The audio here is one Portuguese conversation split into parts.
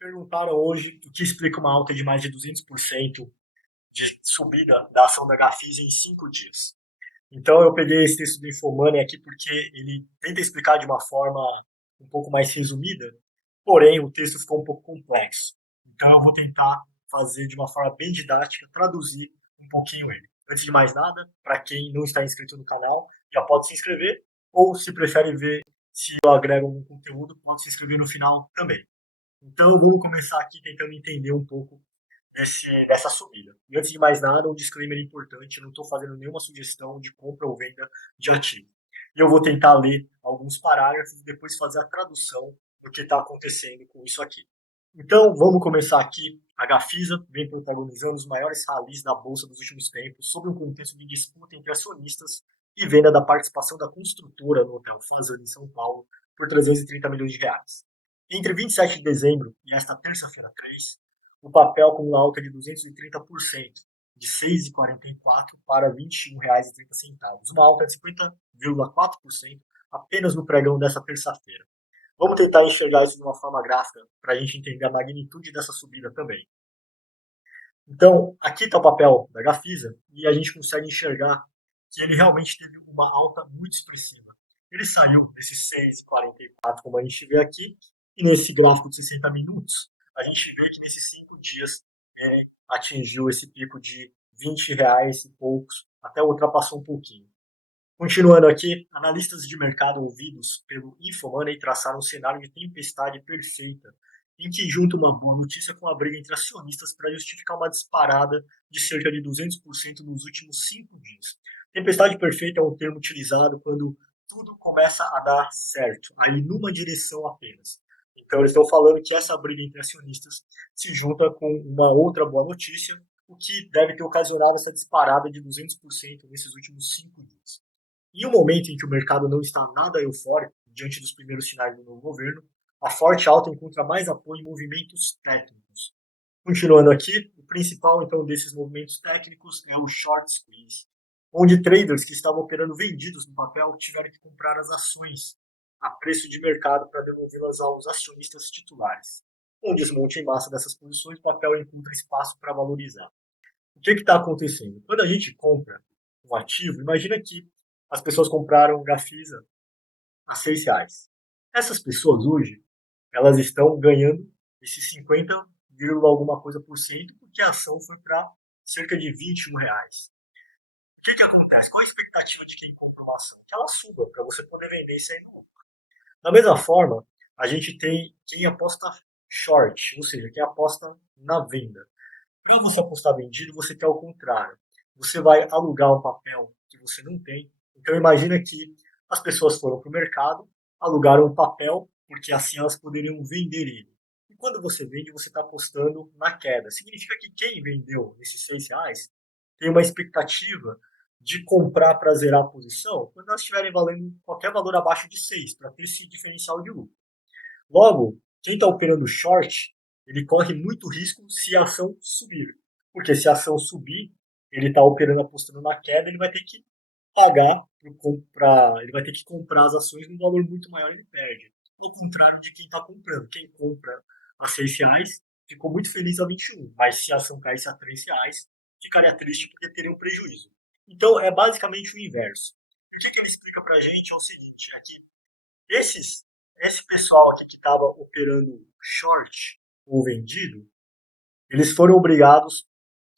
Perguntaram hoje o que explica uma alta de mais de 200% de subida da ação da Gafisa em 5 dias. Então eu peguei esse texto do Infomoney aqui porque ele tenta explicar de uma forma um pouco mais resumida, porém o texto ficou um pouco complexo. Então eu vou tentar fazer de uma forma bem didática, traduzir um pouquinho ele. Antes de mais nada, para quem não está inscrito no canal, já pode se inscrever, ou se prefere ver se eu agrego algum conteúdo, pode se inscrever no final também. Então vamos começar aqui tentando entender um pouco dessa subida. E antes de mais nada, um disclaimer importante: eu não estou fazendo nenhuma sugestão de compra ou venda de ativo. E eu vou tentar ler alguns parágrafos e depois fazer a tradução do que está acontecendo com isso aqui. Então vamos começar aqui. A Gafisa vem protagonizando os maiores ralis da Bolsa dos últimos tempos, sob um contexto de disputa entre acionistas e venda da participação da construtora no Hotel Fazano em São Paulo por 330 milhões de reais. Entre 27 de dezembro e esta terça-feira 3, o papel acumula alta de 230%, de 6,44 para R$ 21,30, uma alta de 50,4% apenas no pregão dessa terça-feira. Vamos tentar enxergar isso de uma forma gráfica para a gente entender a magnitude dessa subida também. Então, aqui está o papel da Gafisa e a gente consegue enxergar que ele realmente teve uma alta muito expressiva. Ele saiu desses 6,44, como a gente vê aqui, e nesse gráfico de 60 minutos, a gente vê que nesses 5 dias atingiu esse pico de R$ 20 e poucos, até ultrapassou um pouquinho. Continuando aqui, analistas de mercado ouvidos pelo Infomoney traçaram um cenário de tempestade perfeita, em que junta uma boa notícia com a briga entre acionistas para justificar uma disparada de cerca de 200% nos últimos 5 dias. Tempestade perfeita é um termo utilizado quando tudo começa a dar certo, aí numa direção apenas. Então eles estão falando que essa briga entre acionistas se junta com uma outra boa notícia, o que deve ter ocasionado essa disparada de 200% nesses últimos 5 dias. Em um momento em que o mercado não está nada eufórico diante dos primeiros sinais do novo governo, a forte alta encontra mais apoio em movimentos técnicos. Continuando aqui, o principal então desses movimentos técnicos é o short squeeze, onde traders que estavam operando vendidos no papel tiveram que comprar as ações a preço de mercado para devolvê-las aos acionistas titulares. Com um desmonte em massa dessas posições, o papel encontra espaço para valorizar. O que está acontecendo? Quando a gente compra um ativo, imagina que as pessoas compraram Gafisa a R$ 6. Essas pessoas hoje, elas estão ganhando esses 50, alguma coisa por cento, porque a ação foi para cerca de R$ 21. O que acontece? Qual a expectativa de quem compra uma ação? Que ela suba, para você poder vender isso aí no lucro. Da mesma forma, a gente tem quem aposta short, ou seja, quem aposta na venda. Para você apostar vendido, você quer o contrário. Você vai alugar um papel que você não tem. Então imagina que as pessoas foram para o mercado, alugaram um papel, porque assim elas poderiam vender ele. E quando você vende, você está apostando na queda. Significa que quem vendeu esses R$ 6 tem uma expectativa de comprar para zerar a posição quando elas estiverem valendo qualquer valor abaixo de 6, para ter esse diferencial de lucro. Logo, quem está operando short, ele corre muito risco se a ação subir. Porque se a ação subir, ele está operando apostando na queda, ele vai ter que pagar para comprar, ele vai ter que comprar as ações num valor muito maior, ele perde. Ao contrário de quem está comprando. Quem compra a R$ 6 ficou muito feliz a 21, mas se a ação caísse a R$ 3, ficaria triste porque teria um prejuízo. Então é basicamente o inverso. O que ele explica para a gente é o seguinte, é que esses, esse pessoal aqui que estava operando short ou vendido, eles foram obrigados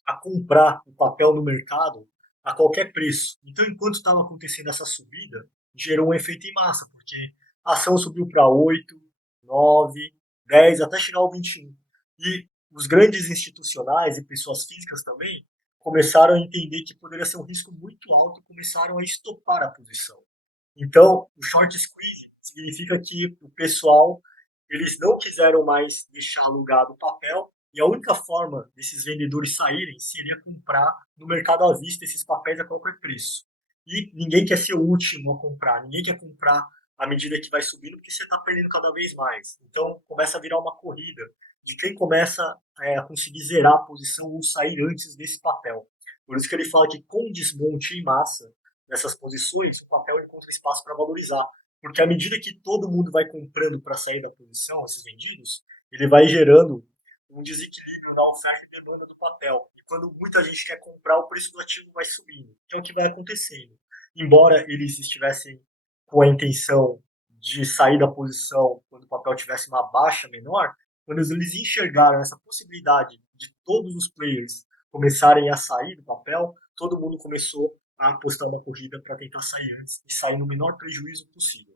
a comprar o papel no mercado a qualquer preço. Então, enquanto estava acontecendo essa subida, gerou um efeito em massa, porque a ação subiu para 8, 9, 10, até chegar ao 21. E os grandes institucionais e pessoas físicas também começaram a entender que poderia ser um risco muito alto e começaram a estopar a posição. Então, o short squeeze significa que o pessoal, eles não quiseram mais deixar alugado o papel e a única forma desses vendedores saírem seria comprar no mercado à vista esses papéis a qualquer preço. E ninguém quer ser o último a comprar, ninguém quer comprar à medida que vai subindo, porque você está perdendo cada vez mais. Então começa a virar uma corrida de quem começa a conseguir zerar a posição ou sair antes desse papel. Por isso que ele fala que com desmonte em massa dessas posições, o papel encontra espaço para valorizar. Porque à medida que todo mundo vai comprando para sair da posição, esses vendidos, ele vai gerando um desequilíbrio na oferta e demanda do papel. E quando muita gente quer comprar, o preço do ativo vai subindo. Que é o que vai acontecendo. Embora eles estivessem com a intenção de sair da posição quando o papel tivesse uma baixa menor, quando eles enxergaram essa possibilidade de todos os players começarem a sair do papel, todo mundo começou a apostar na corrida para tentar sair antes e sair no menor prejuízo possível.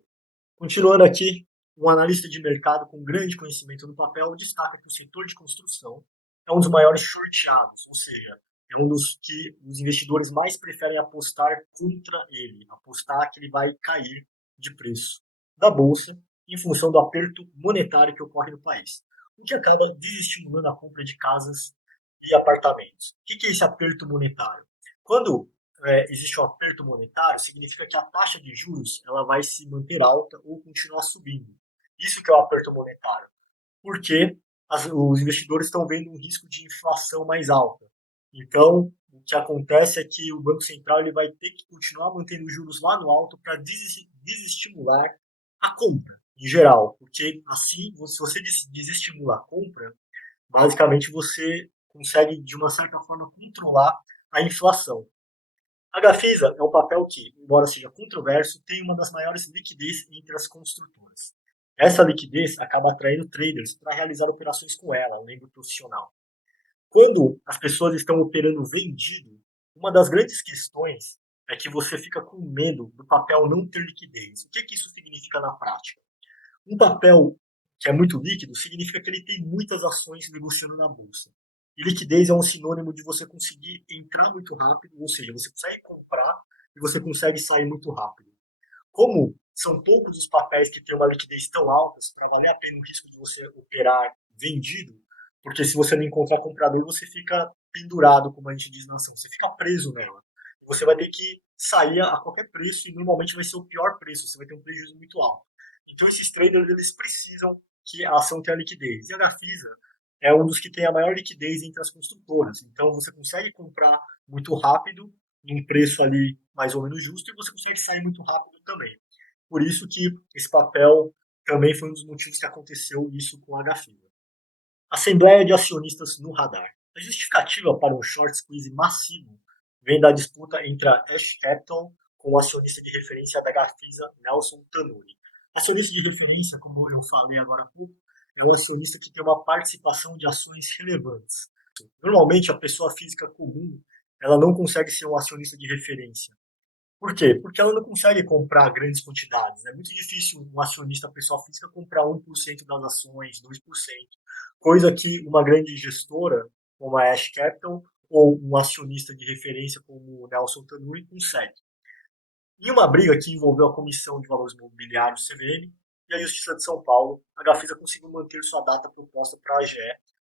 Continuando aqui, um analista de mercado com grande conhecimento no papel destaca que o setor de construção é um dos maiores shorteados, ou seja, é um dos que os investidores mais preferem apostar contra ele, apostar que ele vai cair de preço da bolsa em função do aperto monetário que ocorre no país, o que acaba desestimulando a compra de casas e apartamentos. O que é esse aperto monetário? Quando existe um aperto monetário, significa que a taxa de juros ela vai se manter alta ou continuar subindo. Isso que é o aperto monetário. Porque os investidores estão vendo um risco de inflação mais alta. Então, o que acontece é que o Banco Central ele vai ter que continuar mantendo os juros lá no alto para desestimular a compra, em geral. Porque assim, se você desestimula a compra, basicamente você consegue, de uma certa forma, controlar a inflação. A Gafisa é um papel que, embora seja controverso, tem uma das maiores liquidez entre as construtoras. Essa liquidez acaba atraindo traders para realizar operações com ela, um membro profissional. Quando as pessoas estão operando vendido, uma das grandes questões é que você fica com medo do papel não ter liquidez. O que isso significa na prática? Um papel que é muito líquido significa que ele tem muitas ações negociando na bolsa. E liquidez é um sinônimo de você conseguir entrar muito rápido, ou seja, você consegue comprar e você consegue sair muito rápido. Como são poucos os papéis que têm uma liquidez tão alta, para valer a pena o risco de você operar vendido, porque se você não encontrar comprador, você fica pendurado, como a gente diz na ação, você fica preso nela. Você vai ter que sair a qualquer preço e normalmente vai ser o pior preço, você vai ter um prejuízo muito alto. Então esses traders eles precisam que a ação tenha liquidez. E a Gafisa é um dos que tem a maior liquidez entre as construtoras. Então você consegue comprar muito rápido, num preço ali mais ou menos justo, e você consegue sair muito rápido também. Por isso que esse papel também foi um dos motivos que aconteceu isso com a Gafisa. Assembleia de acionistas no radar. A justificativa para um short squeeze massivo vem da disputa entre a Ash Capital com o acionista de referência da Gafisa, Nelson Tanuri. Acionista de referência, como eu falei agora há pouco, é o acionista que tem uma participação de ações relevantes. Normalmente, a pessoa física comum ela não consegue ser um acionista de referência. Por quê? Porque ela não consegue comprar grandes quantidades. É muito difícil um acionista, pessoa física, comprar 1% das ações, 2%. Coisa que uma grande gestora, como a Ash Capital, ou um acionista de referência como o Nelson Tanuri consegue. Em uma briga que envolveu a Comissão de Valores Mobiliários, CVM, e a Justiça de São Paulo, a Gafisa conseguiu manter sua data proposta para a AGE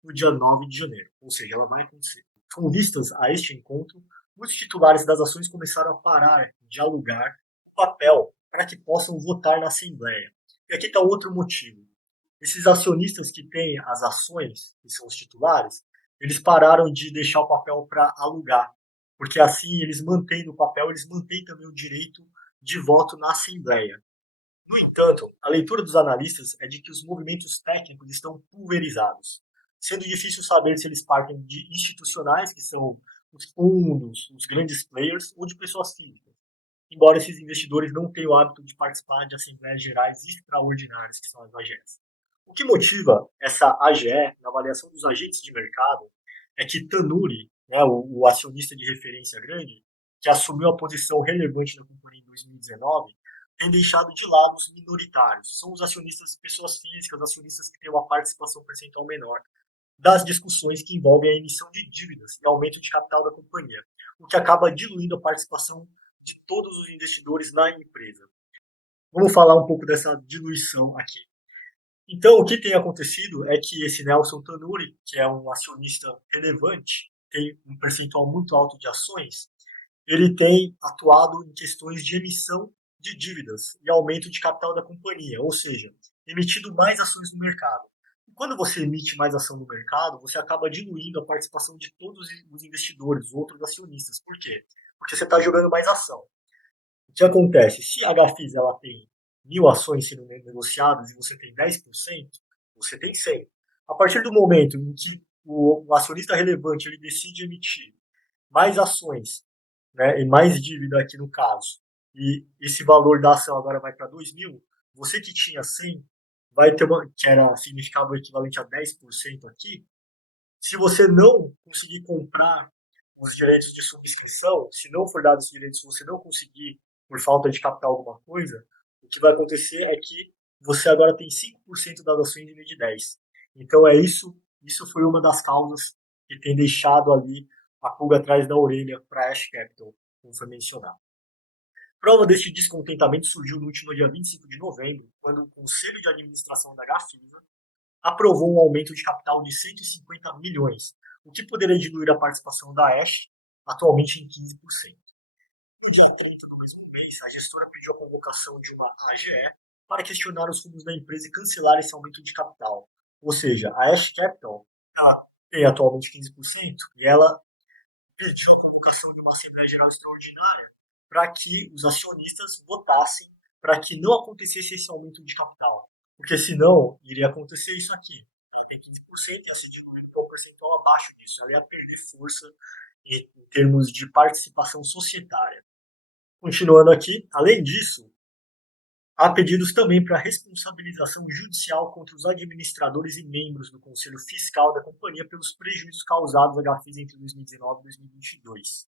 no dia 9 de janeiro, ou seja, ela vai acontecer. Com vistas a este encontro, muitos titulares das ações começaram a parar de alugar o papel para que possam votar na Assembleia. E aqui está outro motivo. Esses acionistas que têm as ações, que são os titulares, eles pararam de deixar o papel para alugar, porque assim eles mantêm o papel, eles mantêm também o direito de voto na Assembleia. No entanto, a leitura dos analistas é de que os movimentos técnicos estão pulverizados, sendo difícil saber se eles partem de institucionais, que são os fundos, os grandes players, ou de pessoas físicas, embora esses investidores não tenham o hábito de participar de assembleias gerais extraordinárias, que são as AGEs. O que motiva essa AGE, na avaliação dos agentes de mercado, é que Tanuri, né, o acionista de referência grande, que assumiu a posição relevante na companhia em 2019, tem deixado de lado os minoritários. São os acionistas, pessoas físicas, acionistas que têm uma participação percentual menor das discussões que envolvem a emissão de dívidas e aumento de capital da companhia, o que acaba diluindo a participação de todos os investidores na empresa. Vamos falar um pouco dessa diluição aqui. Então, o que tem acontecido é que esse Nelson Tanuri, que é um acionista relevante, tem um percentual muito alto de ações, ele tem atuado em questões de emissão de dívidas e aumento de capital da companhia, ou seja, emitido mais ações no mercado. E quando você emite mais ação no mercado, você acaba diluindo a participação de todos os investidores, os outros acionistas. Por quê? Porque você está jogando mais ação. O que acontece? Se a Gafisa ela tem 1.000 ações sendo negociadas e você tem 10%, você tem 100. A partir do momento em que o acionista relevante ele decide emitir mais ações, né, e mais dívida aqui no caso, e esse valor da ação agora vai para 2.000, você que tinha 100 vai ter uma, que era significava o equivalente a 10% aqui, se você não conseguir comprar os direitos de subscrição, se não for dado esses direitos, se você não conseguir, por falta de capital, alguma coisa, o que vai acontecer é que você agora tem 5% das ações em vez de 10%. Então é isso, isso foi uma das causas que tem deixado ali a pulga atrás da orelha para a Ash Capital, como foi mencionado. Prova deste descontentamento surgiu no último dia 25 de novembro, quando o Conselho de Administração da Gafisa aprovou um aumento de capital de 150 milhões, o que poderia diluir a participação da Ash, atualmente em 15%. No dia 30 do mesmo mês, a gestora pediu a convocação de uma AGE para questionar os fundos da empresa e cancelar esse aumento de capital. Ou seja, a Ash Capital ela tem atualmente 15% e ela pediu a convocação de uma Assembleia Geral Extraordinária para que os acionistas votassem para que não acontecesse esse aumento de capital. Porque senão iria acontecer isso aqui. Ele tem 15% e a CDI para um percentual abaixo disso. Ela ia perder força em termos de participação societária. Continuando aqui, além disso, há pedidos também para responsabilização judicial contra os administradores e membros do Conselho Fiscal da companhia pelos prejuízos causados à Gafisa entre 2019 e 2022.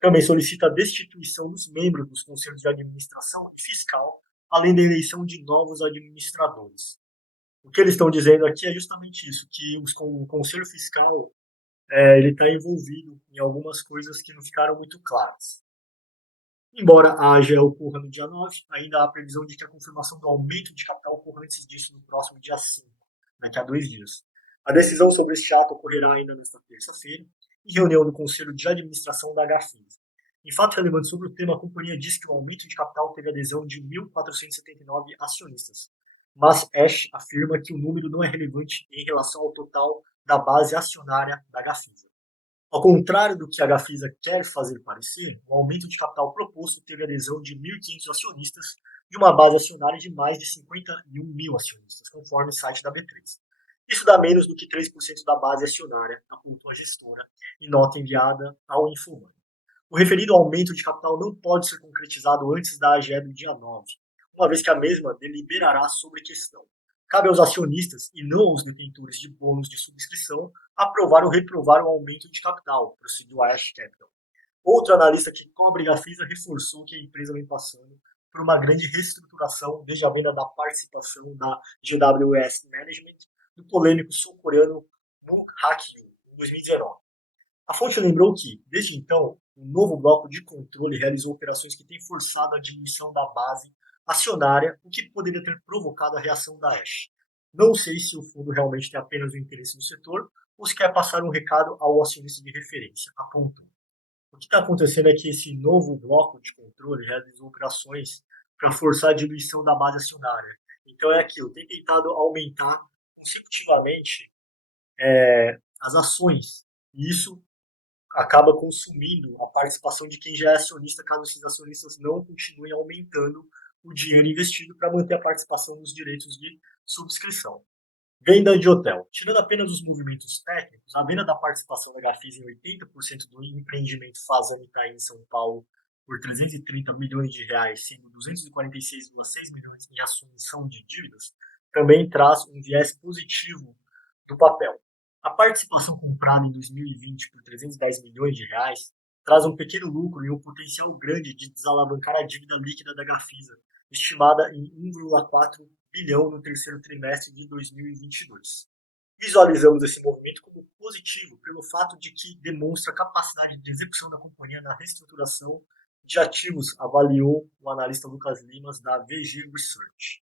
Também solicita a destituição dos membros dos conselhos de administração e fiscal, além da eleição de novos administradores. O que eles estão dizendo aqui é justamente isso, que o conselho fiscal ele está envolvido em algumas coisas que não ficaram muito claras. Embora a AGE ocorra no dia 9, ainda há a previsão de que a confirmação do aumento de capital ocorra antes disso no próximo dia 5, daqui a 2 dias. A decisão sobre este ato ocorrerá ainda nesta terça-feira, em reunião do Conselho de Administração da Gafisa. Em fato relevante sobre o tema, a companhia diz que o aumento de capital teve adesão de 1.479 acionistas, mas Ash afirma que o número não é relevante em relação ao total da base acionária da Gafisa. Ao contrário do que a Gafisa quer fazer parecer, o aumento de capital proposto teve adesão de 1.500 acionistas de uma base acionária de mais de 51 mil acionistas, conforme o site da B3. Isso dá menos do que 3% da base acionária, apontou a gestora, em nota enviada ao Infomoney. O referido aumento de capital não pode ser concretizado antes da AGE do dia 9, uma vez que a mesma deliberará sobre a questão. Cabe aos acionistas, e não aos detentores de bônus de subscrição, aprovar ou reprovar o aumento de capital, prosseguiu a Ash Capital. Outro analista que cobre a Gafisa reforçou que a empresa vem passando por uma grande reestruturação desde a venda da participação da GWS Management do polêmico sul-coreano Moon Hak-yoon em 2019. A fonte lembrou que, desde então, um novo bloco de controle realizou operações que têm forçado a diminuição da base acionária, o que poderia ter provocado a reação da Ash. Não sei se o fundo realmente tem apenas o interesse no setor ou se quer passar um recado ao acionista de referência, apontou. O que está acontecendo é que esse novo bloco de controle realizou operações para forçar a diluição da base acionária. Então é aquilo, tem tentado aumentar consecutivamente as ações. E isso acaba consumindo a participação de quem já é acionista, caso esses acionistas não continuem aumentando o dinheiro investido para manter a participação nos direitos de subscrição. Venda de hotel. Tirando apenas os movimentos técnicos, a venda da participação da Gafisa em 80% do empreendimento Fazenda Itaim em São Paulo por 330 milhões de reais, sendo 246,6 milhões em assunção de dívidas, também traz um viés positivo do papel. A participação comprada em 2020 por 310 milhões de reais traz um pequeno lucro e um potencial grande de desalavancar a dívida líquida da Gafisa, estimada em 1,4 bilhão no terceiro trimestre de 2022. Visualizamos esse movimento como positivo pelo fato de que demonstra a capacidade de execução da companhia na reestruturação de ativos, avaliou o analista Lucas Limas da VG Research.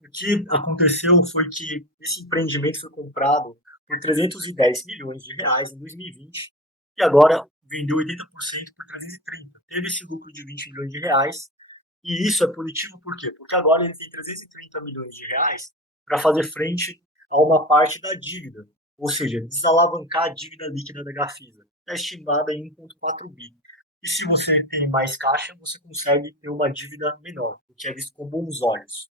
O que aconteceu foi que esse empreendimento foi comprado por 310 milhões de reais em 2020 e agora vendeu 80% por 330. Teve esse lucro de 20 milhões de reais e isso é positivo por quê? Porque agora ele tem 330 milhões de reais para fazer frente a uma parte da dívida, ou seja, desalavancar a dívida líquida da Gafisa, que é estimada em 1,4 bi. E se você tem mais caixa, você consegue ter uma dívida menor, o que é visto com bons olhos.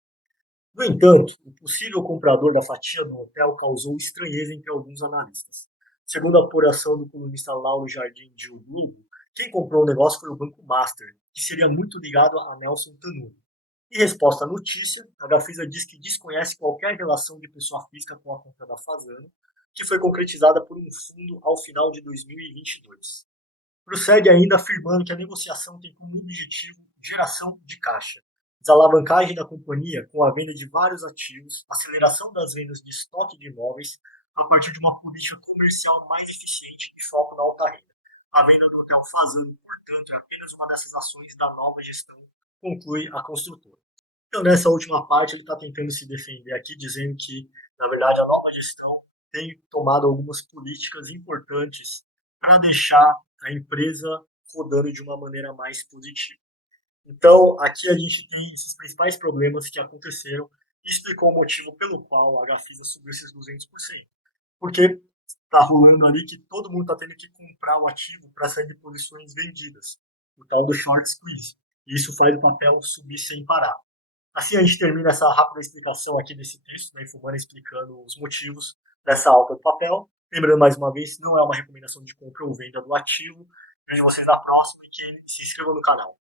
No entanto, o possível comprador da fatia do hotel causou estranheza entre alguns analistas. Segundo a apuração do colunista Lauro Jardim de O Globo, quem comprou o negócio foi o Banco Master, que seria muito ligado a Nelson Tanuri. Em resposta à notícia, a Gafisa diz que desconhece qualquer relação de pessoa física com a compra da Fasano, que foi concretizada por um fundo ao final de 2022. Prossegue ainda afirmando que a negociação tem como objetivo geração de caixa, desalavancagem da companhia com a venda de vários ativos, aceleração das vendas de estoque de imóveis a partir de uma política comercial mais eficiente e foco na alta renda. A venda do hotel Fazano, portanto, é apenas uma dessas ações da nova gestão, conclui a construtora. Então, nessa última parte, ele está tentando se defender aqui, dizendo que, na verdade, a nova gestão tem tomado algumas políticas importantes para deixar a empresa rodando de uma maneira mais positiva. Então, aqui a gente tem esses principais problemas que aconteceram e explicou o motivo pelo qual a Gafisa subiu esses 200%. Porque está rolando ali que todo mundo está tendo que comprar o ativo para sair de posições vendidas, o tal do short squeeze. E isso faz o papel subir sem parar. Assim a gente termina essa rápida explicação aqui desse texto, né, Fumana explicando os motivos dessa alta do papel. Lembrando mais uma vez, não é uma recomendação de compra ou venda do ativo. Vejo vocês na próxima e que se inscrevam no canal.